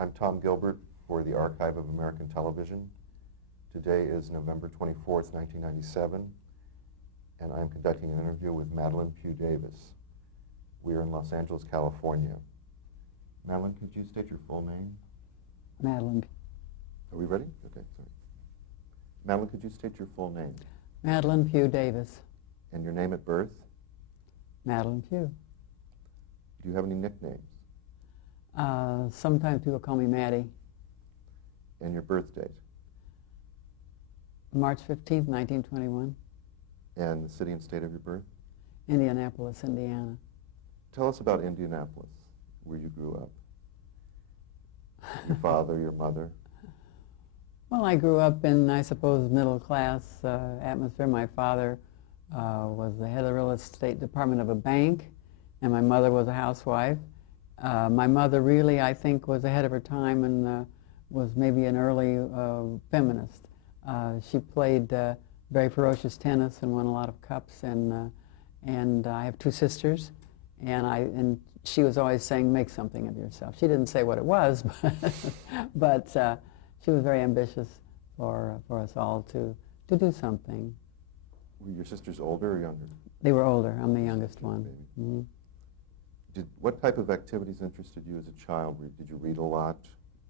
I'm Tom Gilbert for the Archive of American Television. Today is November 24th, 1997, and I'm conducting an interview with Madelyn Pugh Davis. We are in Los Angeles, California. Madelyn, could you state your full name? Madelyn. Are we ready? Okay, sorry. Madelyn, could you state your full name? Madelyn Pugh Davis. And your name at birth? Madelyn Pugh. Do you have any nicknames? Sometimes people call me Maddie. And your birth date? March 15th, 1921. And the city and state of your birth? Indianapolis, Indiana. Tell us about Indianapolis, where you grew up. Your father, your mother. Well, I grew up in, I suppose, middle-class atmosphere. My father was the head of the real estate department of a bank, and my mother was a housewife. My mother really, I think, was ahead of her time and was maybe an early feminist. She played very ferocious tennis and won a lot of cups, and I have two sisters, and she was always saying, make something of yourself. She didn't say what it was, but she was very ambitious for us all to do something. Were your sisters older or younger? They were older. I'm the youngest one. Mm-hmm. What type of activities interested you as a child? Did you read a lot?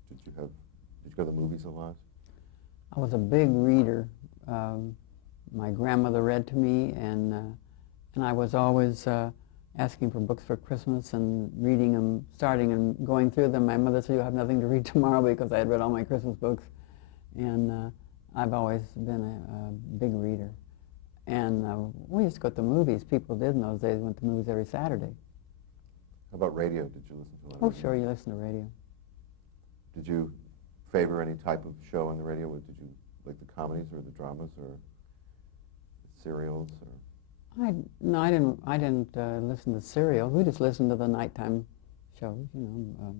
Did you go to the movies a lot? I was a big reader. My grandmother read to me, and I was always asking for books for Christmas and reading them, starting and going through them. My mother said, "You'll have nothing to read tomorrow," because I had read all my Christmas books. And I've always been a big reader. And we used to go to the movies. People did in those days, went to movies every Saturday. How about radio? Did you listen to a lot of Oh, radio? sure, you listen to radio. Did you favor any type of show on the radio? Did you like the comedies or the dramas or the serials? Or? No, I didn't listen to serials. We just listened to the nighttime shows, you know,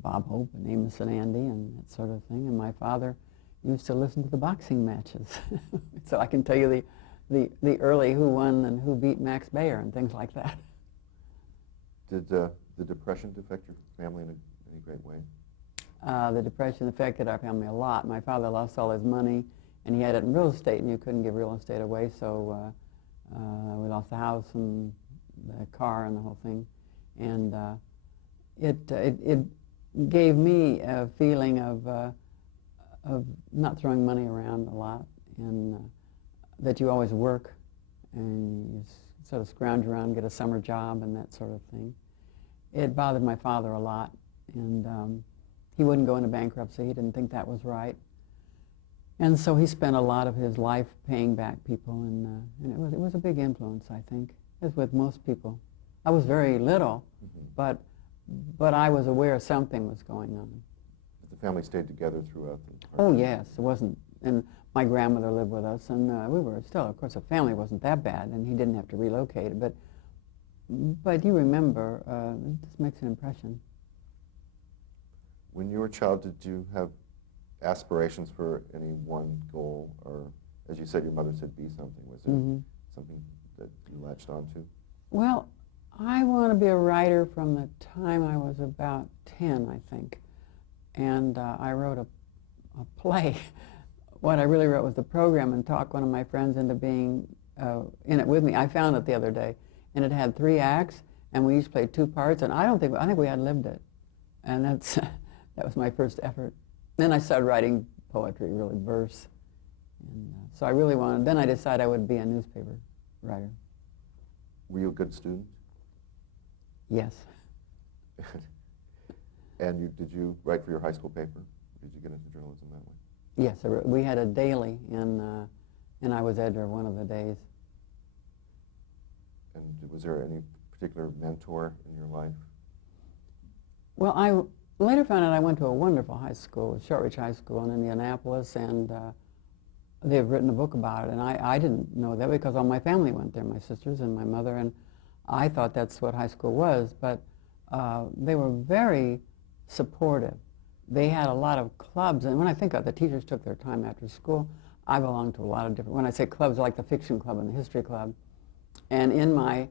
Bob Hope and Amos and Andy and that sort of thing. And my father used to listen to the boxing matches. So I can tell you the early who won and who beat Max Baer and things like that. Did the Depression affect your family in any great way? The Depression affected our family a lot. My father lost all his money, and he had it in real estate, and you couldn't give real estate away, so we lost the house and the car and the whole thing. And it gave me a feeling of not throwing money around a lot, and that you always work, and you sort of scrounge around, get a summer job and that sort of thing. It bothered my father a lot, and he wouldn't go into bankruptcy. He didn't think that was right. And so he spent a lot of his life paying back people, and it was a big influence, I think, as with most people. I was very little, but I was aware something was going on. But the family stayed together throughout the... Oh, yes, it wasn't, and my grandmother lived with us, and we were still, of course, the family wasn't that bad, and he didn't have to relocate, but you remember, it just makes an impression. When you were a child, did you have aspirations for any one goal, or, as you said, your mother said be something? Was there something that you latched onto? Well, I want to be a writer from the time I was about 10, I think, and I wrote a play. What I really wrote was the program and talked one of my friends into being in it with me. I found it the other day, and it had 3 acts, and we each played 2 parts, and I think we had lived it, and that was my first effort. Then I started writing poetry, really verse, and so I really wanted. Then I decided I would be a newspaper writer. Were you a good student? Yes. And did you write for your high school paper? Did you get into journalism that way? Yes, we had a daily, and I was editor of one of the days. And was there any particular mentor in your life? Well, I later found out I went to a wonderful high school, Shortridge High School in Indianapolis, and they've written a book about it. And I didn't know that because all my family went there, my sisters and my mother, and I thought that's what high school was. But they were very supportive. They had a lot of clubs, and when I think of the teachers took their time after school, I belonged to a lot of different, when I say clubs, like the fiction club and the history club. And in my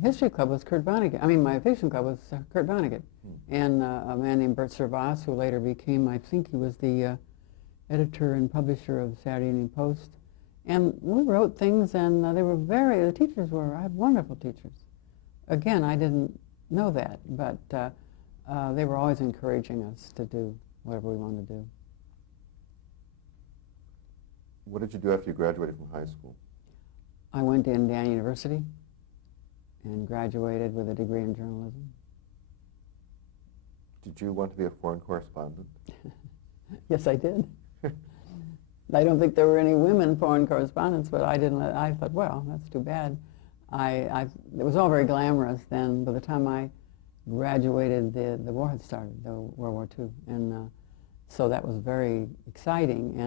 history club was Kurt Vonnegut. I mean, my fiction club was Kurt Vonnegut. And a man named Bert Servas, who later became, I think he was the editor and publisher of the Saturday Evening Post. And we wrote things, and the teachers were, I had wonderful teachers. Again, I didn't know that, but they were always encouraging us to do whatever we wanted to do. What did you do after you graduated from high school? I went to Indiana University and graduated with a degree in journalism. Did you want to be a foreign correspondent? Yes, I did. I don't think there were any women foreign correspondents, but I didn't. I thought, well, that's too bad. It was all very glamorous then. By the time I graduated, the war had started, the World War II, and so that was very exciting.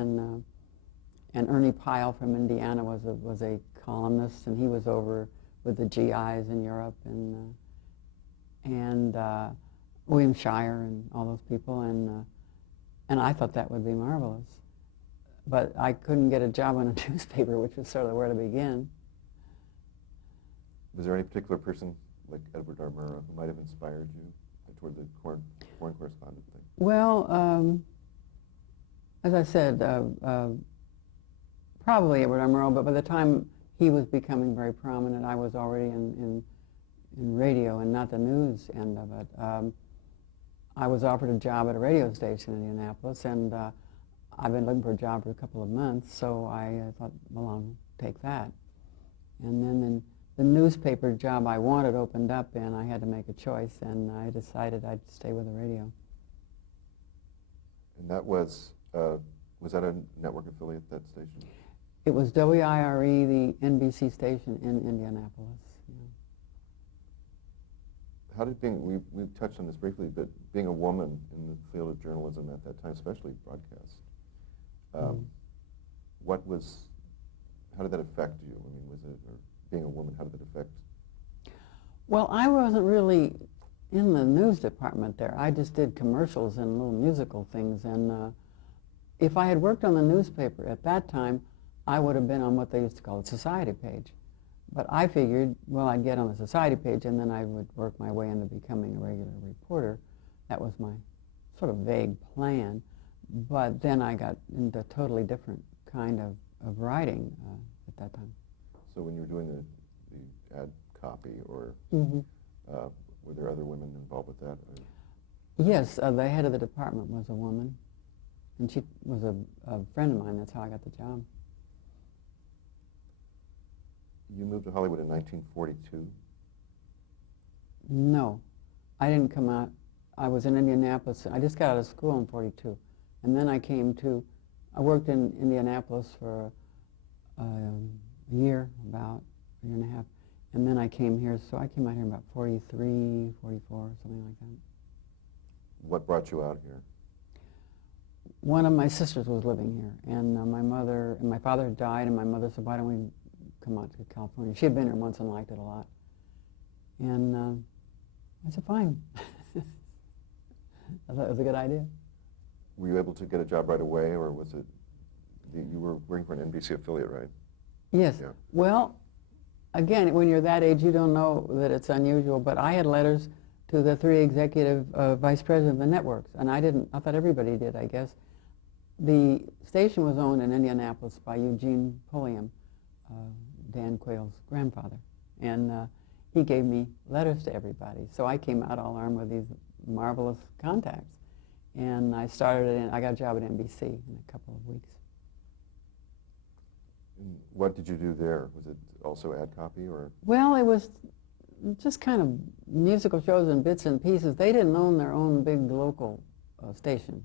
And Ernie Pyle from Indiana was a columnist, and he was over with the GIs in Europe, and William Shire and all those people, and I thought that would be marvelous. But I couldn't get a job on a newspaper, which was sort of where to begin. Was there any particular person, like Edward R. Murrow, who might have inspired you toward the foreign correspondent thing? Well, as I said, probably Edward R. Murrow, but by the time he was becoming very prominent, I was already in radio and not the news end of it. I was offered a job at a radio station in Indianapolis, and I've been looking for a job for a couple of months, so I thought, well, I'll take that. And then the newspaper job I wanted opened up, and I had to make a choice, and I decided I'd stay with the radio. And that was that a network affiliate, that station? It was WIRE, the NBC station in Indianapolis. Yeah. How did we touched on this briefly, but being a woman in the field of journalism at that time, especially broadcast, how did that affect you? I mean, or being a woman, how did that affect? Well, I wasn't really in the news department there. I just did commercials and little musical things, and if I had worked on the newspaper at that time, I would have been on what they used to call the society page. But I figured, well, I'd get on the society page, and then I would work my way into becoming a regular reporter. That was my sort of vague plan. But then I got into a totally different kind of writing at that time. So when you were doing the ad copy, or were there other women involved with that? Yes, the head of the department was a woman, and she was a friend of mine. That's how I got the job. You moved to Hollywood in 1942? No, I didn't come out. I was in Indianapolis. I just got out of school in 42. And then I worked in Indianapolis for a year, about a year and a half. And then I came here, so I came out here about 43, 44, something like that. What brought you out here? One of my sisters was living here, and my father had died, and my mother said, why don't we come out to California? She had been here once and liked it a lot. And I said, fine. I thought it was a good idea. Were you able to get a job right away, or was it, you were working for an NBC affiliate, right? Yes. Yeah. Well, again, when you're that age, you don't know that it's unusual, but I had letters to the 3 executive vice presidents of the networks, and I thought everybody did, I guess. The station was owned in Indianapolis by Eugene Pulliam, Dan Quayle's grandfather, and he gave me letters to everybody. So I came out all armed with these marvelous contacts. And I got a job at NBC in a couple of weeks. And what did you do there? Was it also ad copy, or? Well, it was just kind of musical shows and bits and pieces. They didn't own their own big local station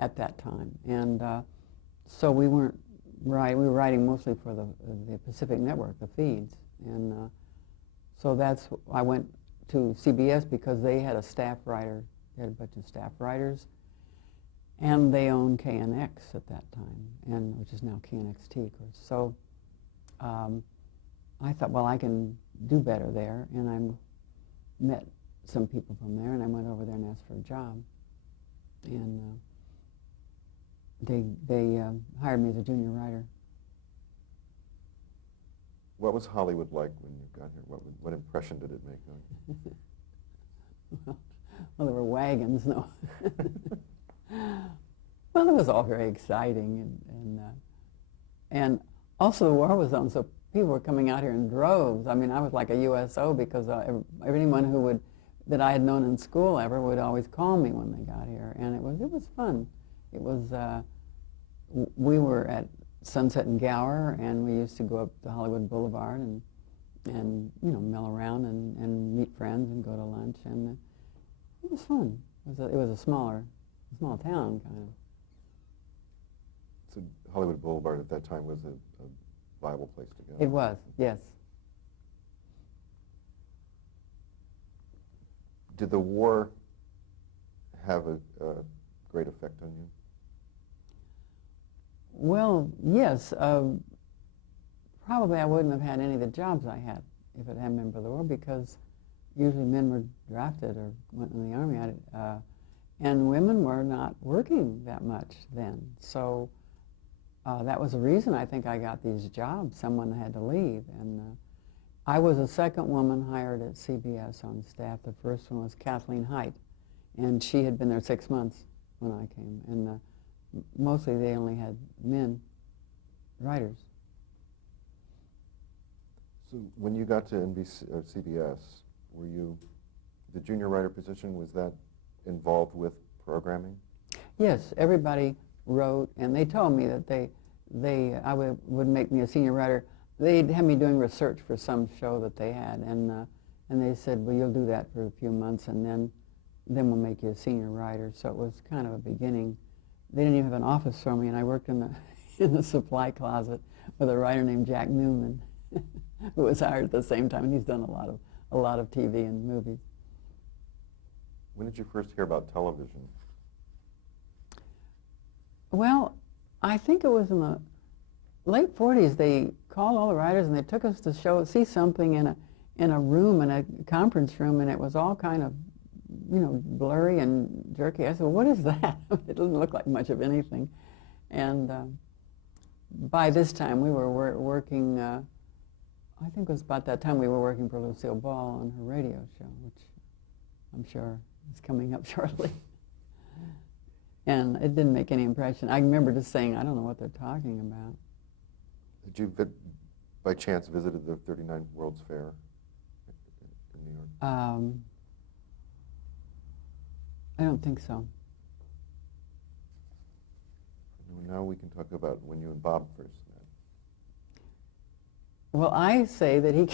at that time. And so we weren't we were writing mostly for the Pacific Network, the feeds. And so I went to CBS because they had a staff writer. They had a bunch of staff writers, and they owned KNX at that time, which is now KNXT, of course. So I thought, well, I can do better there, and I met some people from there, and I went over there and asked for a job, and they hired me as a junior writer. What was Hollywood like when you got here? What impression did it make on you? Well, there were wagons, no. Well, it was all very exciting, and also the war was on, so people were coming out here in droves. I mean, I was like a USO because anyone that I had known in school ever would always call me when they got here, and it was fun. It was we were at Sunset and Gower, and we used to go up to Hollywood Boulevard and mill around and meet friends and go to lunch, and it was fun. It was a small town kind of. So Hollywood Boulevard at that time was a viable place to go. It was, yes. Did the war have a great effect on you? Well, yes. Probably I wouldn't have had any of the jobs I had if it hadn't been for the war, because usually men were drafted or went in the army, and women were not working that much then. So that was the reason I think I got these jobs. Someone had to leave, and I was the second woman hired at CBS on staff. The first one was Kathleen Height, and she had been there 6 months when I came, and mostly they only had men writers. So when you got to CBS, were you, the junior writer position, was that involved with programming? Yes, everybody wrote, and they told me that I would make me a senior writer. They'd have me doing research for some show that they had, and they said, well, you'll do that for a few months, and then we'll make you a senior writer. So it was kind of a beginning. They didn't even have an office for me, and I worked in the supply closet with a writer named Jack Newman, who was hired at the same time, and he's done a lot of TV and movies. When did you first hear about television? Well, I think it was in the late 40s. They called all the writers, and they took us to see something in a room, in a conference room, and it was all kind of, blurry and jerky. I said, well, what is that? It doesn't look like much of anything. And by this time, we were working, I think it was about that time we were working for Lucille Ball on her radio show, which I'm sure is coming up shortly. And it didn't make any impression. I remember just saying, I don't know what they're talking about. Did you, by chance, visited the 39th World's Fair in New York? I don't think so. Now we can talk about when you and Bob first met. Well, I say that he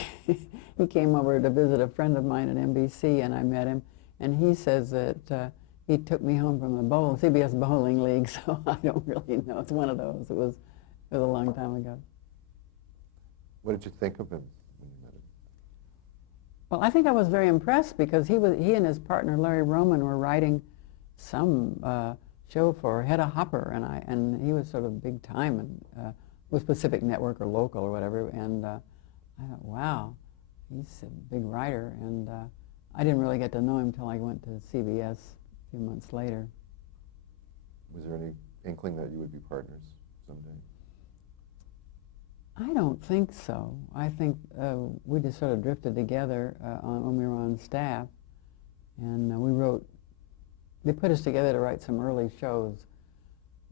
came over to visit a friend of mine at NBC, and I met him, and he says that he took me home from the CBS Bowling League, so I don't really know. It's one of those. It was a long time ago. What did you think of him when you met him? Well, I think I was very impressed because he and his partner Larry Roman were writing some show for Hedda Hopper, and he was sort of big time and with Pacific Network or local or whatever. And I thought, wow, he's a big writer. And I didn't really get to know him until I went to CBS a few months later. Was there any inkling that you would be partners someday? I don't think so. I think we just sort of drifted together when we were on staff, and they put us together to write some early shows.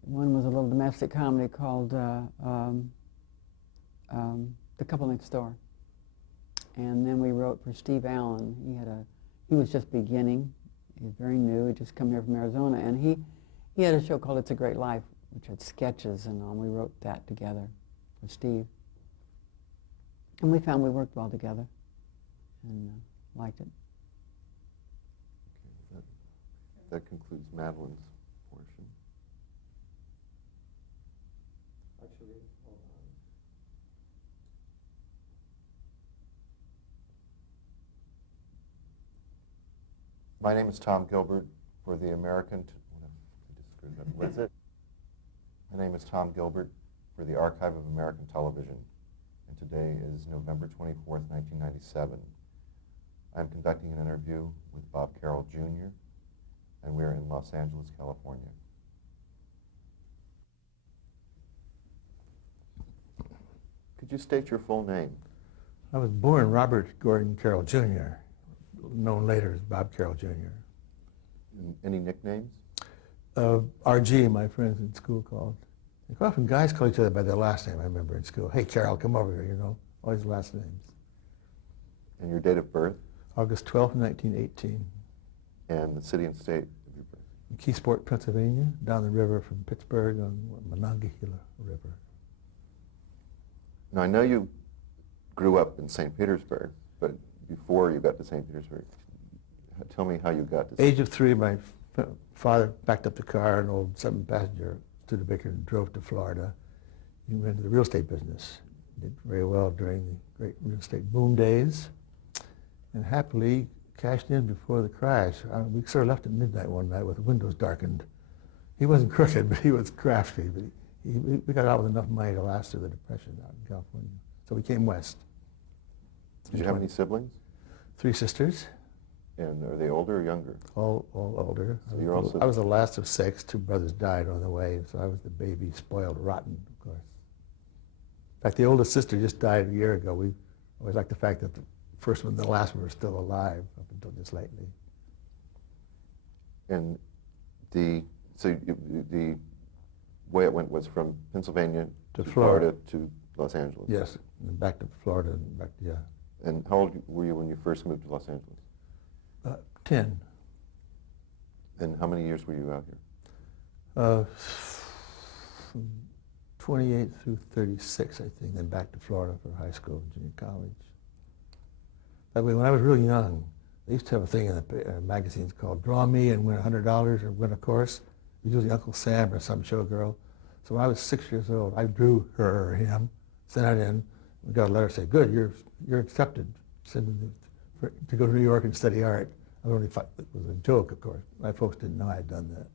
One was a little domestic comedy called The Couple Next Door, and then we wrote for Steve Allen. He was just beginning. He was very new. He'd just come here from Arizona, and he had a show called It's a Great Life, which had sketches and all. We wrote that together with Steve. And we found we worked well together and liked it. Okay, that concludes Madelyn's portion. Actually, hold on. My name is Tom Gilbert for the American... What is it? My name is Tom Gilbert for the Archive of American Television, and today is November 24th, 1997. I'm conducting an interview with Bob Carroll, Jr., and we're in Los Angeles, California. Could you state your full name? I was born Robert Gordon Carroll Jr., known later as Bob Carroll Jr. Any nicknames? RG, my friends in school called. Often guys call each other by their last name, I remember in school. Hey, Carroll, come over here, you know. Always last names. And your date of birth? August 12, 1918. And the city and state of your birth? In Keysport, Pennsylvania, down the river from Pittsburgh on Monongahela River. Now, I know you grew up in St. Petersburg, but before you got to St. Petersburg, tell me how you got to Age of 3, my father backed up the car, an old 7-passenger Studebaker, and drove to Florida. He went into the real estate business. Did very well during the great real estate boom days, and happily cashed in before the crash. We sort of left at midnight one night with the windows darkened. He wasn't crooked, but he was crafty. But we got out with enough money to last through the Depression out in California. So we came west. Did you have any siblings? 3 sisters. And are they older or younger? All older. So you're also... I was the last of 6. 2 brothers died on the way, so I was the baby, spoiled, rotten, of course. In fact, the oldest sister just died a year ago. We always like the fact that the first one and the last one were still alive up until just lately. And the way it went was from Pennsylvania to Florida to Los Angeles? Yes, and back to Florida and back to, yeah. And how old were you when you first moved to Los Angeles? 10. And how many years were you out here? From 28 through 36, I think, then back to Florida for high school and junior college. That way, when I was really young, they used to have a thing in the magazines called Draw Me and Win $100 or Win a Course. Usually Uncle Sam or some showgirl. So when I was 6 years old, I drew her or him, sent it in. We got a letter saying, good, you're accepted. Send them to go to New York and study art. I only thought it was a joke, of course. My folks didn't know I had done that.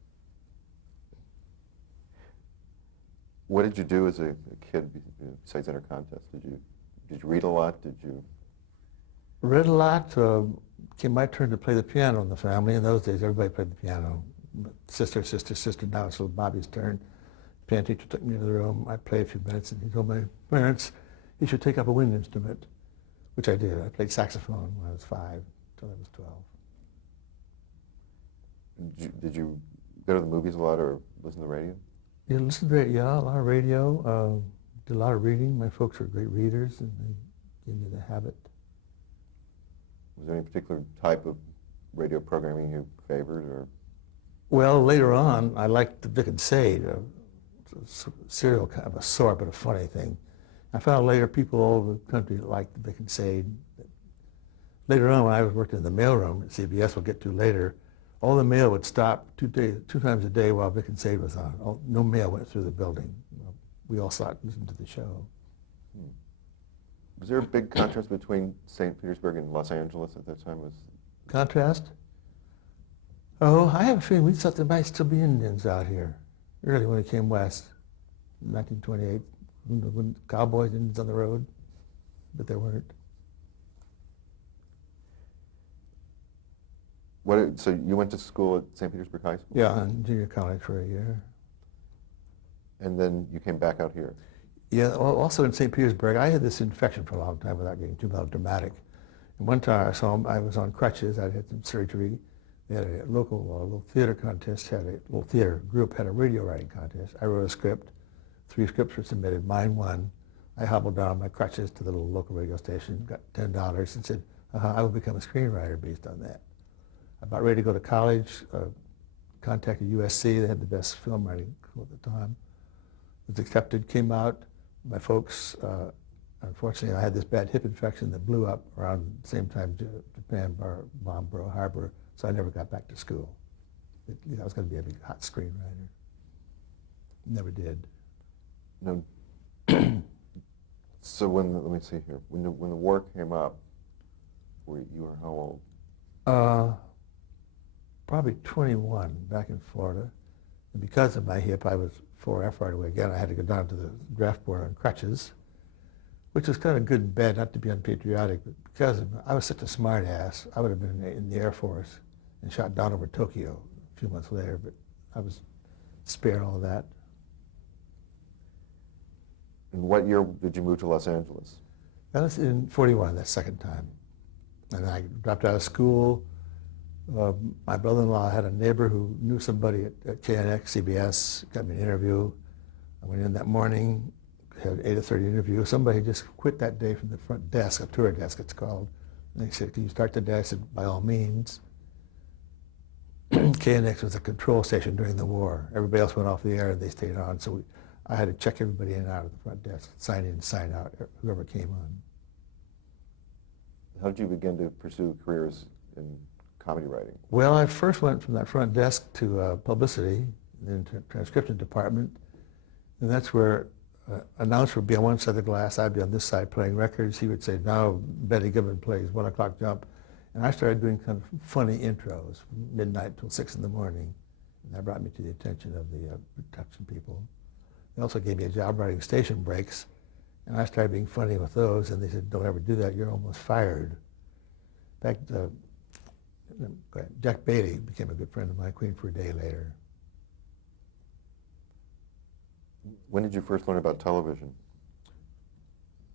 What did you do as a kid besides enter contests? Did you read a lot? Did you? Read a lot. Came my turn to play the piano in the family. In those days, everybody played the piano. Sister. Now it's little Bobby's turn. Piano teacher took me to the room. I played a few minutes, and he told my parents he should take up a wind instrument, which I did. I played saxophone when I was 5 until I was 12. Did you go to the movies a lot or listen to the radio? Yeah, listened to radio, yeah, a lot of radio. Did a lot of reading. My folks were great readers, and they gave me the habit. Was there any particular type of radio programming you favored, or? Well, later on, I liked the Vic and Sade, a serial kind of a sore but a funny thing. I found later people all over the country liked the Vic and Sade. Later on, when I was working in the mailroom at CBS, we'll get to later, all the mail would stop 2 times a day while Vic and Sade was on. No mail went through the building. We all sat and listened to the show. Was there a big contrast between St. Petersburg and Los Angeles at that time? Contrast? Oh, I have a feeling we thought there might still be Indians out here, early when we came west, in 1928, when cowboys, Indians on the road, but there weren't. So you went to school at St. Petersburg High School? Yeah, and junior college for a year. And then you came back out here? Yeah, well, also in St. Petersburg, I had this infection for a long time without getting too melodramatic. And one time I was on crutches, I had some surgery. They had a local little theater contest, had a little theater group, had a radio writing contest. I wrote a script. 3 scripts were submitted, mine won. I hobbled down on my crutches to the little local radio station, got $10 and said, I will become a screenwriter based on that. About ready to go to college, contacted USC, they had the best film writing school at the time. Was accepted, came out. My folks, unfortunately, I had this bad hip infection that blew up around the same time Japan bombed Pearl Harbor, so I never got back to school. I was going to be a big hot screenwriter. Never did. No. So let me see here. When the war came up, you were how old? Probably 21, back in Florida. And because of my hip, I was 4F right away. Again, I had to go down to the draft board on crutches, which was kind of good and bad, not to be unpatriotic, but because I was such a smart ass, I would have been in the Air Force and shot down over Tokyo a few months later, but I was spared all of that. And what year did you move to Los Angeles? That was in 41, that second time. And I dropped out of school. My brother-in-law had a neighbor who knew somebody at KNX, CBS, got me an interview. I went in that morning, had an 8:30 interview. Somebody just quit that day from the front desk, a tour desk it's called. And they said, can you start the day? I said, by all means. KNX was a control station during the war. Everybody else went off the air and they stayed on. So I had to check everybody in and out of the front desk, sign in and sign out, whoever came on. How did you begin to pursue careers in comedy writing? Well, I first went from that front desk to publicity, then to transcription department, and that's where announcer would be on one side of the glass, I'd be on this side playing records. He would say, now Betty Goodman plays 1 o'clock jump, and I started doing kind of funny intros from midnight till 6 in the morning, and that brought me to the attention of the production people. They also gave me a job writing station breaks, and I started being funny with those, and they said, don't ever do that, you're almost fired. In fact, Jack Bailey became a good friend of mine, Queen for a Day later. When did you first learn about television?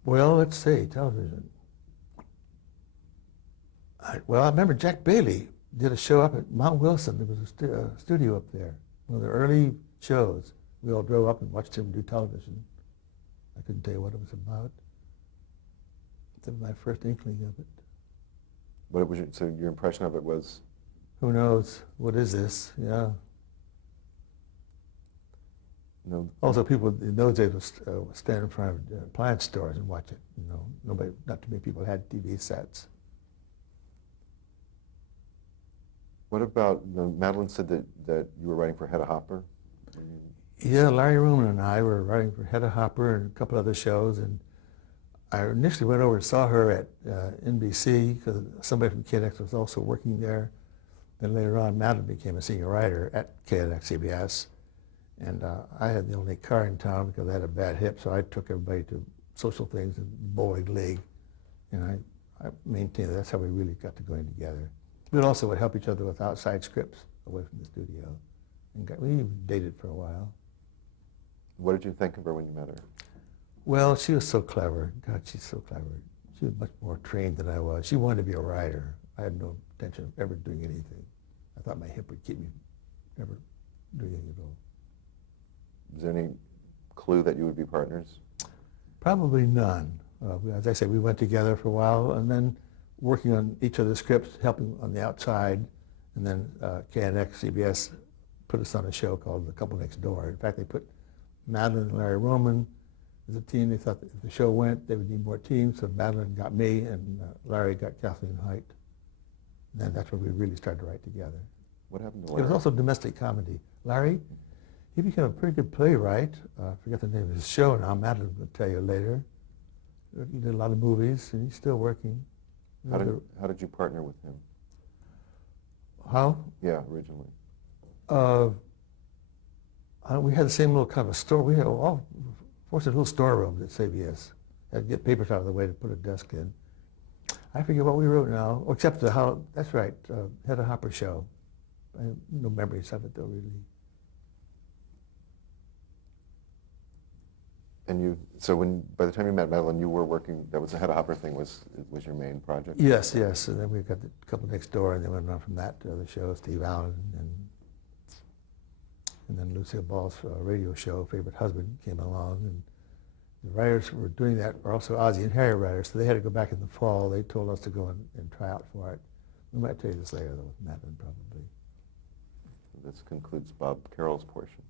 Well, let's see, television. I remember Jack Bailey did a show up at Mount Wilson. There was a studio up there, one of the early shows. We all drove up and watched him do television. I couldn't tell you what it was about. That was my first inkling of it. What was so your impression of it was? Who knows? What is this? Yeah. No. Also, people in those days would stand in front of appliance stores and watch it. You know, not too many people had TV sets. What about, Madelyn said that you were writing for Hedda Hopper? Yeah, Larry Roman and I were writing for Hedda Hopper and a couple other shows, and I initially went over and saw her at NBC because somebody from KNX was also working there. Then later on, Madelyn became a senior writer at KNX CBS, and I had the only car in town because I had a bad hip, so I took everybody to social things and bowling league, and I maintained that's how we really got to going together. We also would help each other with outside scripts away from the studio, and we even dated for a while. What did you think of her when you met her? Well, she was so clever. God, she's so clever. She was much more trained than I was. She wanted to be a writer. I had no intention of ever doing anything. I thought my hip would keep me never doing anything at all. Is there any clue that you would be partners? Probably none. As I say, we went together for a while, and then working on each other's scripts, helping on the outside, and then KNX, CBS put us on a show called The Couple Next Door. In fact, they put Madelyn and Larry Roman as a team. They thought that if the show went, they would need more teams, so Madelyn got me, and Larry got Kathleen Height. And then that's when we really started to write together. What happened to It Larry? was also domestic comedy. Larry, he became a pretty good playwright. I forget the name of his show now. Madelyn will tell you later. He did a lot of movies, and he's still working. How did you partner with him? How? Yeah, originally. We had the same little kind of a store. We had all forced little storerooms at CBS. Had to get papers out of the way to put a desk in. I forget what we wrote now, except that's right, Hedda Hopper show. I have no memories of it though, really. And so by the time you met Madelyn, you were working, that was the Hedda Hopper thing was your main project? Yes, yes, and then we got the Couple Next Door, and then went on from that to other shows, Steve Allen, and then Lucille Ball's radio show, Favorite Husband, came along, and the writers who were doing that were also Ozzie and Harry writers, so they had to go back in the fall. They told us to go and try out for it. We might tell you this later, though, with Madelyn, probably. This concludes Bob Carroll's portion.